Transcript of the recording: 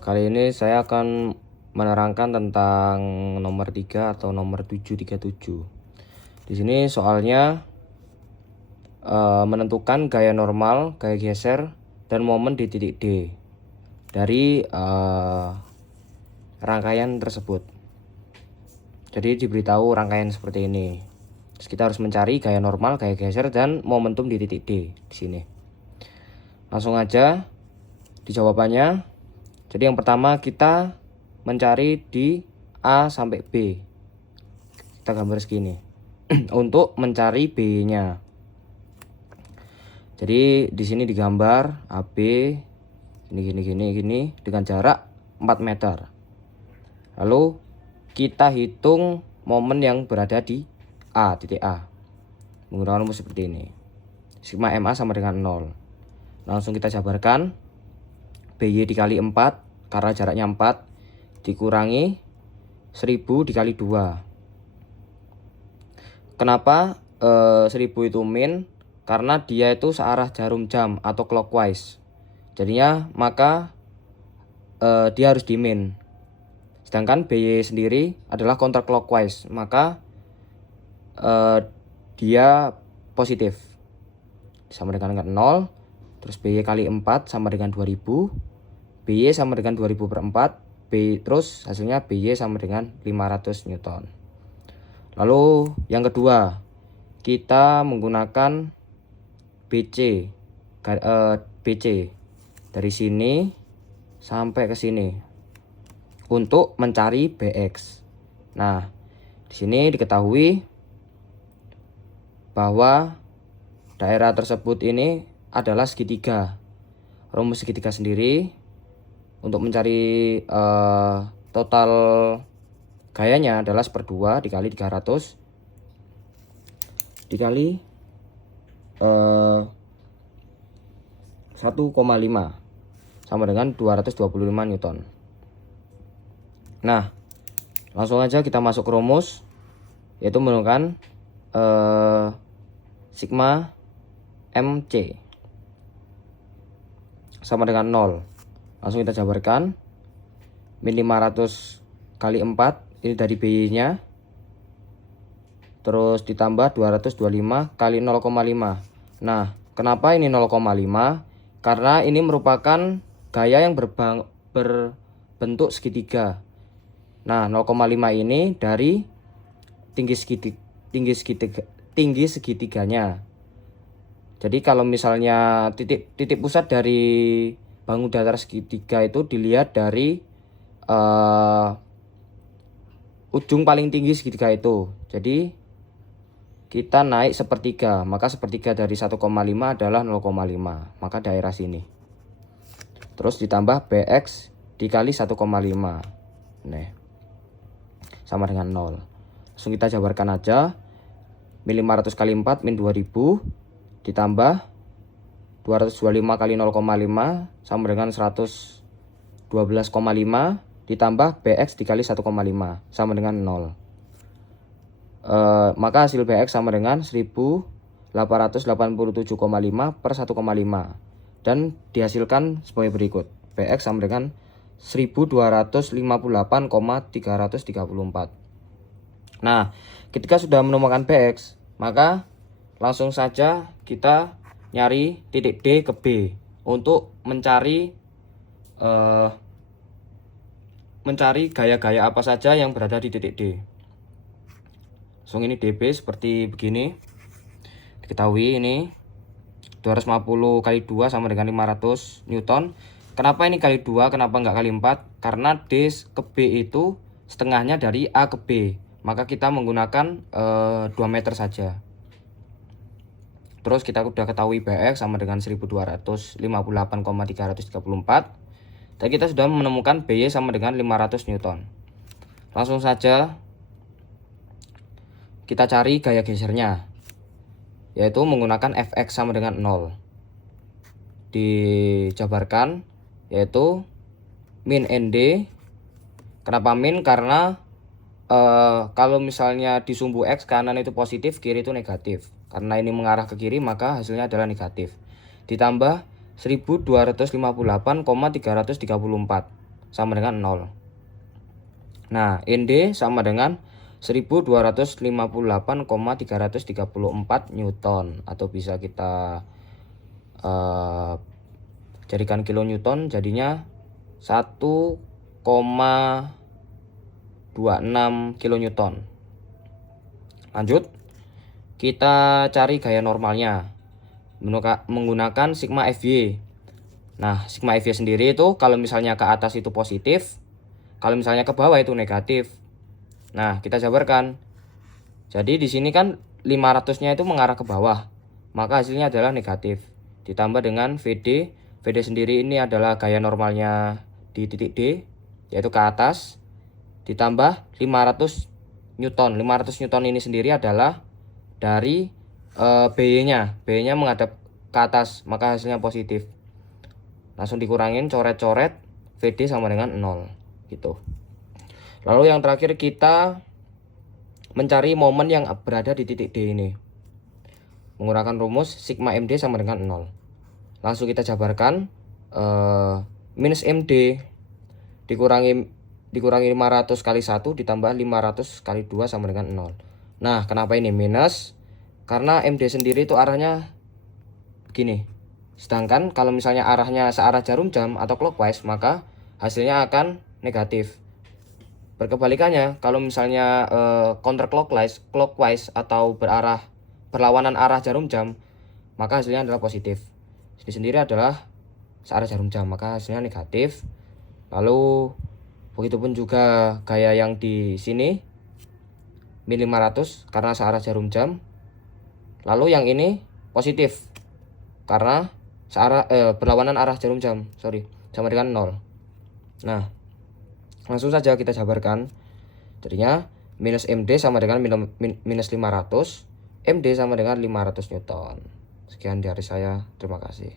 Kali ini saya akan menerangkan tentang nomor 3 atau nomor 737. Di sini soalnya menentukan gaya normal, gaya geser, dan momen di titik D dari rangkaian tersebut. Jadi diberitahu rangkaian seperti ini. Terus kita harus mencari gaya normal, gaya geser, dan momentum di titik D di sini. Langsung aja di jawabannya. Jadi yang pertama kita mencari di A sampai B. Kita gambar segini. Untuk mencari B-nya. Jadi di sini digambar AB gini dengan jarak 4 meter. Lalu kita hitung momen yang berada di A, titik A. Menggunakan rumus seperti ini. Sigma MA sama dengan 0. Langsung kita jabarkan. BY dikali 4 karena jaraknya 4 dikurangi 1000 dikali 2. Kenapa 1000 itu min? Karena dia itu searah jarum jam atau clockwise. Jadinya maka dia harus di min. Sedangkan BY sendiri adalah counter clockwise, maka dia positif. Sama dengan 0. Terus BY kali 4 sama dengan 2000. BY sama dengan 2000 per 4. Terus hasilnya BY sama dengan 500 Newton. Lalu yang kedua, kita menggunakan BC. BC dari sini sampai ke sini untuk mencari BX. Nah, di sini diketahui bahwa daerah tersebut ini adalah segitiga. Rumus segitiga sendiri untuk mencari total gayanya adalah 1/2 dikali 300 dikali 1,5 sama dengan 225 Newton. Nah, langsung aja kita masuk ke rumus, yaitu menggunakan sigma MC sama dengan 0. Langsung kita jabarkan. Min 500 kali 4 ini dari BY nya. Terus ditambah 225 kali 0,5. Nah, kenapa ini 0,5? Karena ini merupakan gaya yang berbentuk segitiga. Nah, 0,5 ini dari tinggi segitiganya. Jadi kalau misalnya titik pusat dari bangun datar segitiga itu dilihat dari ujung paling tinggi segitiga itu. Jadi kita naik sepertiga, maka sepertiga dari 1,5 adalah 0,5, maka daerah sini. Terus ditambah BX dikali 1,5. Nah, sama dengan 0. Langsung kita jabarkan aja. Min 500 kali 4 min 2000 ditambah 225 kali 0,5 sama dengan 112,5 ditambah BX dikali 1,5 sama dengan 0. Maka hasil BX sama dengan 1887,5 per 1,5 dan dihasilkan sebagai berikut. BX sama dengan 1258,334. Nah, ketika sudah menemukan BX, maka langsung saja kita nyari titik D ke B untuk mencari gaya-gaya apa saja yang berada di titik D. Langsung ini DB seperti begini. Diketahui ini 250 kali 2 sama dengan 500 Newton. Kenapa ini kali 2, kenapa enggak kali 4? Karena D ke B itu setengahnya dari A ke B. Maka kita menggunakan 2 meter saja. Terus kita sudah ketahui BX sama dengan 1258,334. Dan kita sudah menemukan BY sama dengan 500 Newton. Langsung saja kita cari gaya gesernya, yaitu menggunakan Fx sama dengan 0. Dijabarkan, yaitu min ND. Kenapa min? Karena kalau misalnya di sumbu X kanan itu positif, kiri itu negatif. Karena ini mengarah ke kiri, maka hasilnya adalah negatif. Ditambah 1258,334. sama dengan 0. Nah, ND sama dengan 1258,334 Newton, atau bisa kita jadikan kilonewton, jadinya 1,26 kilonewton. Lanjut, kita cari gaya normalnya menggunakan sigma Fy. Nah, sigma Fy sendiri itu kalau misalnya ke atas itu positif, kalau misalnya ke bawah itu negatif. Nah, kita jabarkan. Jadi di sini kan 500-nya itu mengarah ke bawah, maka hasilnya adalah negatif. Ditambah dengan VD. VD sendiri ini adalah gaya normalnya di titik D, yaitu ke atas. Ditambah 500 Newton. 500 Newton ini sendiri adalah dari BY-nya. BY-nya menghadap ke atas, maka hasilnya positif. Langsung dikurangin, coret-coret, VD sama dengan 0 gitu. Lalu yang terakhir kita mencari momen yang berada di titik D ini menggunakan rumus sigma MD sama dengan 0. Langsung kita jabarkan, minus MD dikurangi 500 kali 1 ditambah 500 kali 2 sama dengan 0. Nah, kenapa ini minus? Karena MD sendiri itu arahnya begini. Sedangkan kalau misalnya arahnya searah jarum jam atau clockwise, maka hasilnya akan negatif. Berkebalikannya, kalau misalnya clockwise atau berlawanan arah jarum jam, maka hasilnya adalah positif. Ini sendiri adalah searah jarum jam, maka hasilnya negatif. Lalu begitupun juga gaya yang di sini min 500 karena searah jarum jam. Lalu yang ini positif karena berlawanan arah jarum jam, sama dengan 0. Nah, langsung saja kita jabarkan. Jadinya minus MD sama dengan minus 500, MD sama dengan 500 Newton. Sekian dari saya, terima kasih.